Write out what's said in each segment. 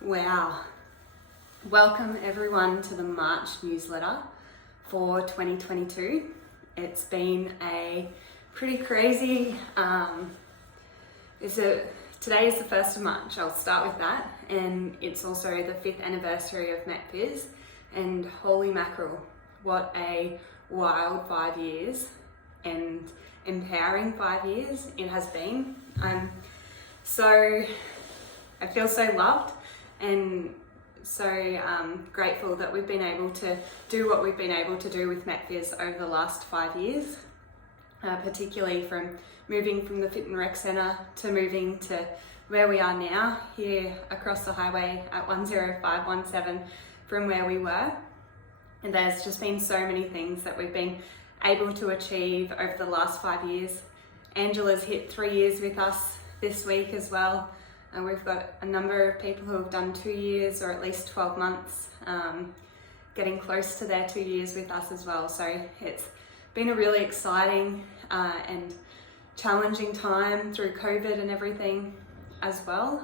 Wow. Welcome everyone to the March newsletter for 2022. It's been a pretty crazy, today is the 1st of March, I'll start with that, and it's also the 5th anniversary of MET Phys, and holy mackerel, what a wild 5 years and empowering 5 years it has been. I feel so loved and so grateful that we've been able to do what we've been able to do with MET Phys over the last 5 years, particularly from moving from the Fit and Rec Centre to moving to where we are now, here across the highway at 10517 from where we were. And there's just been so many things that we've been able to achieve over the last 5 years. Angela's hit 3 years with us this week as well. And we've got a number of people who have done 2 years or at least 12 months, getting close to their 2 years with us as well. So it's been a really exciting and challenging time through COVID and everything as well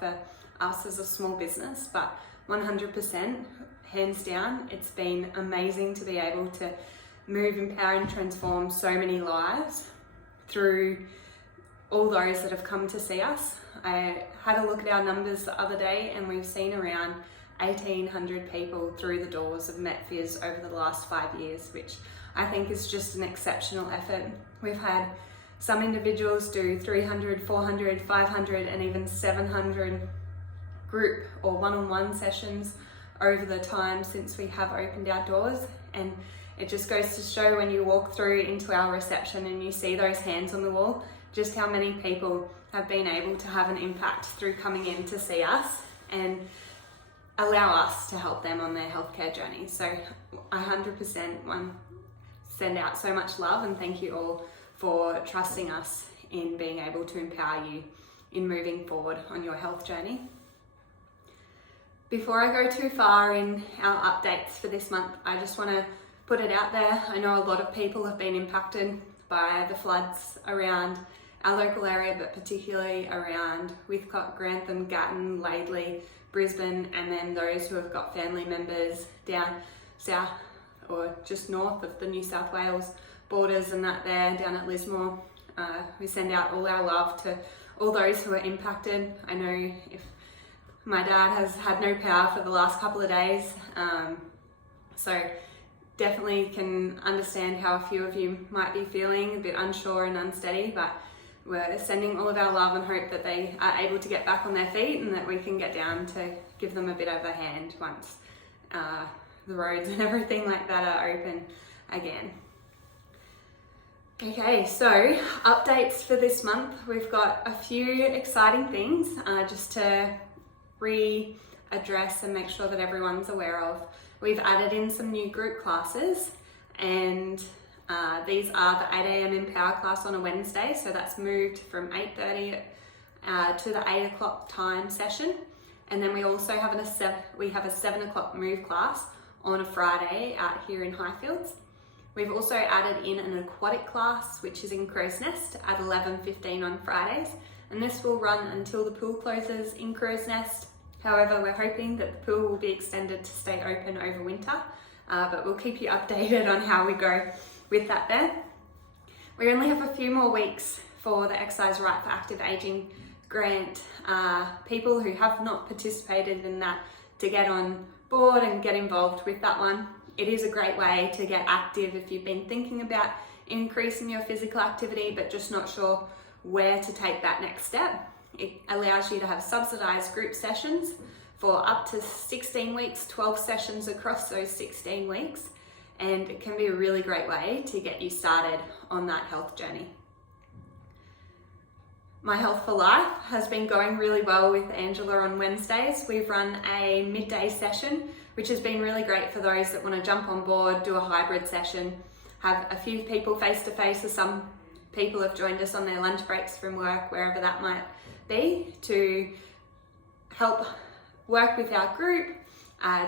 for us as a small business, but 100%, hands down, it's been amazing to be able to move, empower and transform so many lives through all those that have come to see us. I had a look at our numbers the other day and we've seen around 1,800 people through the doors of MET Phys over the last 5 years, which I think is just an exceptional effort. We've had some individuals do 300, 400, 500 and even 700 group or one-on-one sessions over the time since we have opened our doors, and it just goes to show when you walk through into our reception and you see those hands on the wall, just how many people have been able to have an impact through coming in to see us and allow us to help them on their healthcare journey. So I 100% send out so much love and thank you all for trusting us in being able to empower you in moving forward on your health journey. Before I go too far in our updates for this month, I just want to put it out there. I know a lot of people have been impacted by the floods around our local area, but particularly around Whitcock, Grantham, Gatton, Laidley, Brisbane, and then those who have got family members down south or just north of the New South Wales borders and that there, down at Lismore. We send out all our love to all those who are impacted. I know if my dad has had no power for the last couple of days, so definitely can understand how a few of you might be feeling a bit unsure and unsteady, but we're sending all of our love and hope that they are able to get back on their feet and that we can get down to give them a bit of a hand once the roads and everything like that are open again. Okay, so updates for this month. We've got a few exciting things just to readdress and make sure that everyone's aware of. We've added in some new group classes, and these are the 8 a.m. Empower class on a Wednesday, so that's moved from 8:30 to the 8 o'clock time session. And then we also have a 7 o'clock move class on a Friday out here in Highfields. We've also added in an aquatic class, which is in Crow's Nest at 11:15 on Fridays, and this will run until the pool closes in Crow's Nest. However, we're hoping that the pool will be extended to stay open over winter, but we'll keep you updated on how we go with that there. We only have a few more weeks for the Exercise Right for Active Aging grant. People who have not participated in that to get on board and get involved with that one. It is a great way to get active if you've been thinking about increasing your physical activity but just not sure where to take that next step. It allows you to have subsidized group sessions for up to 16 weeks, 12 sessions across those 16 weeks, and it can be a really great way to get you started on that health journey. My Health for Life has been going really well with Angela on Wednesdays. We've run a midday session, which has been really great for those that want to jump on board, do a hybrid session, have a few people face-to-face, or some people have joined us on their lunch breaks from work, wherever that might be, to help work with our group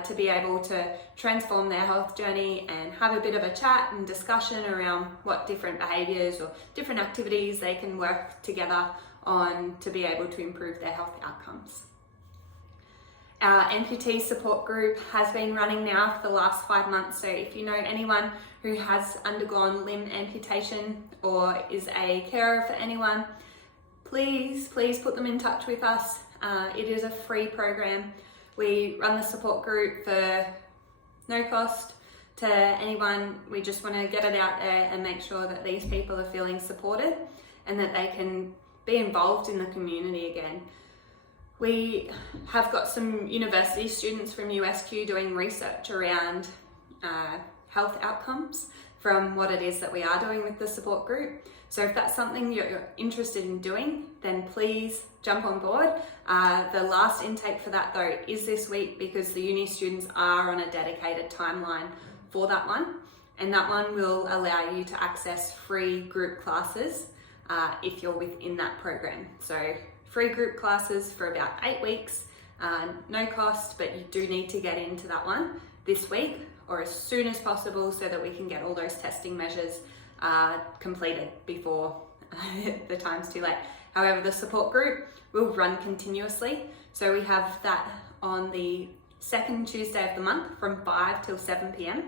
to be able to transform their health journey and have a bit of a chat and discussion around what different behaviours or different activities they can work together on to be able to improve their health outcomes. Our Amputee Support group has been running now for the last 5 months, so if you know anyone who has undergone limb amputation or is a carer for anyone, please put them in touch with us. It is a free program. We run the support group for no cost to anyone. We just want to get it out there and make sure that these people are feeling supported and that they can be involved in the community again. We have got some university students from USQ doing research around health outcomes from what it is that we are doing with the support group. So if that's something you're interested in doing, then please jump on board. The last intake for that though is this week, because the uni students are on a dedicated timeline for that one. And that one will allow you to access free group classes if you're within that program. So free group classes for about 8 weeks, no cost, but you do need to get into that one this week or as soon as possible so that we can get all those testing measures completed before the time's too late. However, the support group will run continuously. So we have that on the 2nd Tuesday of the month from 5 till 7 p.m.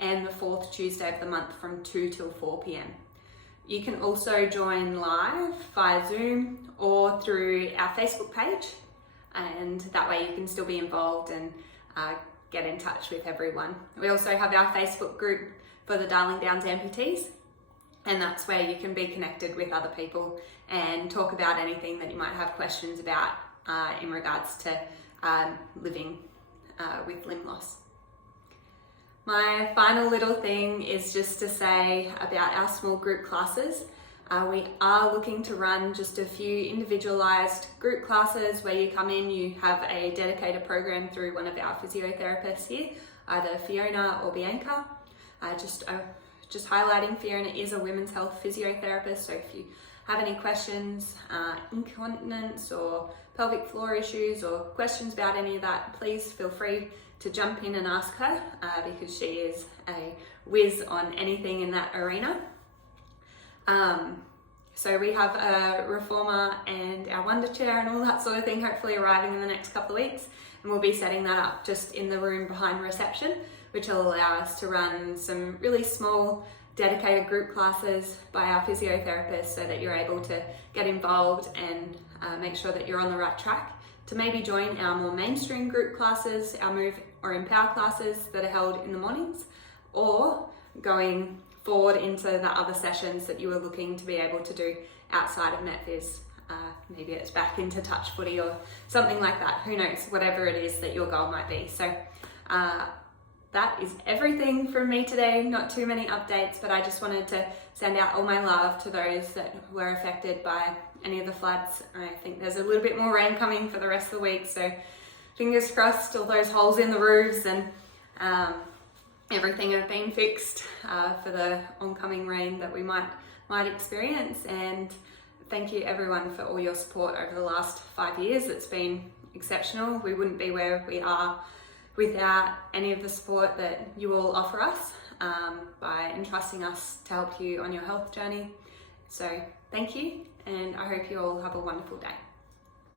and the 4th Tuesday of the month from 2 till 4 p.m. You can also join live via Zoom or through our Facebook page, and that way you can still be involved and get in touch with everyone. We also have our Facebook group for the Darling Downs amputees, and that's where you can be connected with other people and talk about anything that you might have questions about in regards to living with limb loss. My final little thing is just to say about our small group classes. We are looking to run just a few individualized group classes where you come in, you have a dedicated program through one of our physiotherapists here, either Fiona or Bianca. Just highlighting, Fiona is a women's health physiotherapist, so if you have any questions, incontinence or pelvic floor issues or questions about any of that, please feel free to jump in and ask her because she is a whiz on anything in that arena. So we have a reformer and our wonder chair and all that sort of thing hopefully arriving in the next couple of weeks, and we'll be setting that up just in the room behind reception, which will allow us to run some really small dedicated group classes by our physiotherapists so that you're able to get involved and make sure that you're on the right track to maybe join our more mainstream group classes, our Move or Empower classes that are held in the mornings, or going forward into the other sessions that you were looking to be able to do outside of MET Phys. Maybe it's back into touch footy or something like that, who knows, whatever it is that your goal might be. So that is everything from me today. Not too many updates, but I just wanted to send out all my love to those that were affected by any of the floods. I think there's a little bit more rain coming for the rest of the week, so fingers crossed all those holes in the roofs and everything have been fixed for the oncoming rain that we might experience. And thank you everyone for all your support over the last 5 years. It's been exceptional. We wouldn't be where we are without any of the support that you all offer us by entrusting us to help you on your health journey. So thank you, and I hope you all have a wonderful day.